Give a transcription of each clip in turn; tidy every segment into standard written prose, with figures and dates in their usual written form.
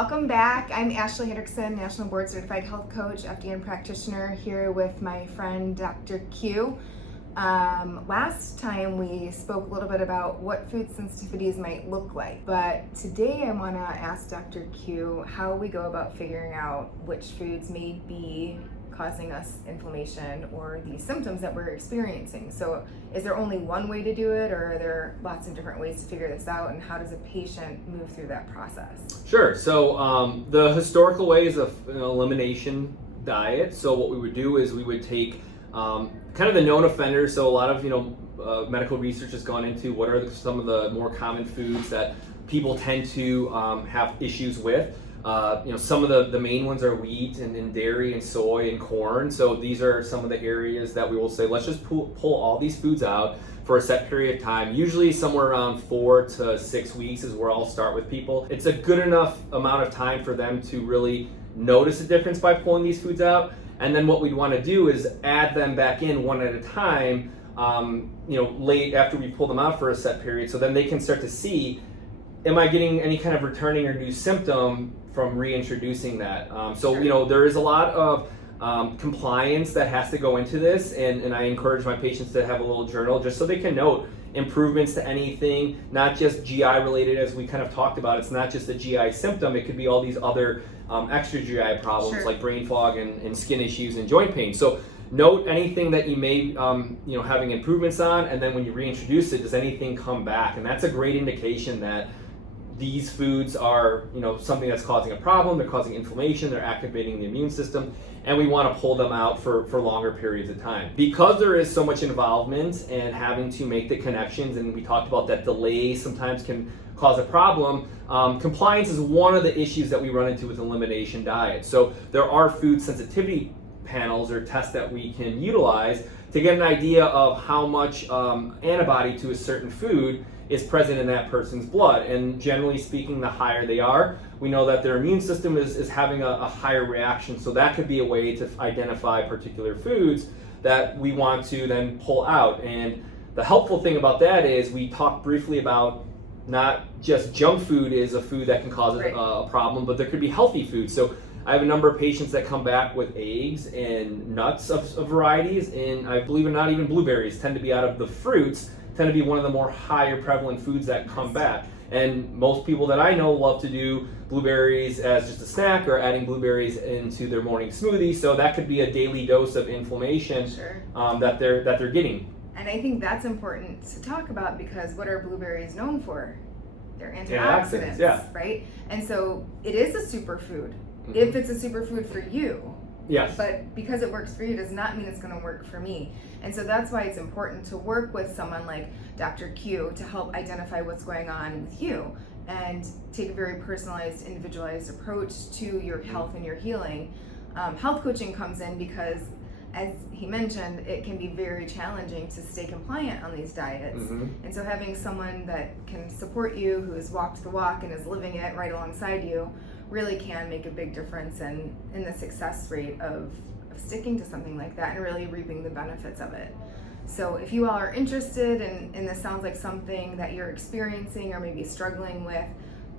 Welcome back. I'm Ashley Hendrickson, National Board Certified Health Coach, FDN practitioner, here with my friend Dr. Q. Last time we spoke a little bit about what food sensitivities might look like, but today I want to ask Dr. Q how we go about figuring out which foods may be causing us inflammation or the symptoms that we're experiencing. So is there only one way to do it, or are there lots of different ways to figure this out, and how does a patient move through that process? Sure. So the historical way is an elimination diet. So what we would do is we would take kind of the known offenders. So a lot of medical research has gone into what are some of the more common foods that people tend to have issues with. Some of the main ones are wheat and dairy and soy and corn. So these are some of the areas that we will say, let's just pull all these foods out for a set period of time. Usually somewhere around 4 to 6 weeks is where I'll start with people. It's a good enough amount of time for them to really notice a difference by pulling these foods out. And then what we'd want to do is add them back in one at a time, late after we pull them out for a set period. So then they can start to see, am I getting any kind of returning or new symptom from reintroducing that? There is a lot of compliance that has to go into this, and I encourage my patients to have a little journal just so they can note improvements to anything, not just GI related, as we kind of talked about. It's not just a GI symptom, it could be all these other extra GI problems like brain fog and skin issues and joint pain. So note anything that you may having improvements on, and then when you reintroduce it, does anything come back? And that's a great indication that these foods are something that's causing a problem. They're causing inflammation, they're activating the immune system, and we want to pull them out for longer periods of time. Because there is so much involvement and having to make the connections, and we talked about that delay sometimes can cause a problem, compliance is one of the issues that we run into with elimination diet. So there are food sensitivity panels or tests that we can utilize to get an idea of how much antibody to a certain food is present in that person's blood. And generally speaking, the higher they are, we know that their immune system is having a higher reaction. So that could be a way to identify particular foods that we want to then pull out. And the helpful thing about that is we talked briefly about not just junk food is a food that can cause a problem, but there could be healthy food. So I have a number of patients that come back with eggs and nuts of varieties, and I believe it or not, even blueberries tend to be out of the fruits, tend to be one of the more higher prevalent foods that come back. And most people that I know love to do blueberries as just a snack or adding blueberries into their morning smoothie. So that could be a daily dose of inflammation that they're getting. And I think that's important to talk about, because what are blueberries known for? They're antioxidants, right? And so it is a superfood. Mm-hmm. If it's a superfood for you. Yes. But because it works for you does not mean it's going to work for me. And so that's why it's important to work with someone like Dr. Q to help identify what's going on with you and take a very personalized, individualized approach to your health and your healing. Health coaching comes in because, as he mentioned, it can be very challenging to stay compliant on these diets. Mm-hmm. And so having someone that can support you, who has walked the walk and is living it right alongside you, really can make a big difference in the success rate of sticking to something like that and really reaping the benefits of it. So if you all are interested and this sounds like something that you're experiencing or maybe struggling with,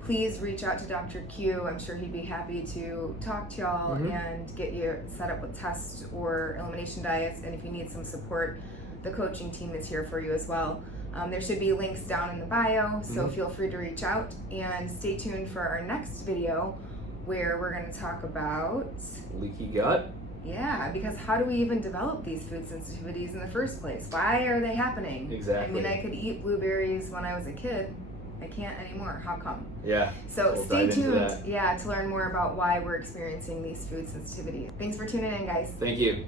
please reach out to Dr. Q. I'm sure he'd be happy to talk to y'all and get you set up with tests or elimination diets. And if you need some support, the coaching team is here for you as well. There should be links down in the bio, so feel free to reach out, and stay tuned for our next video where we're going to talk about leaky gut. Yeah, because how do we even develop these food sensitivities in the first place? Why are they happening? Exactly. I mean, I could eat blueberries when I was a kid. I can't anymore. How come? Yeah. So stay tuned, to learn more about why we're experiencing these food sensitivities. Thanks for tuning in, guys. Thank you.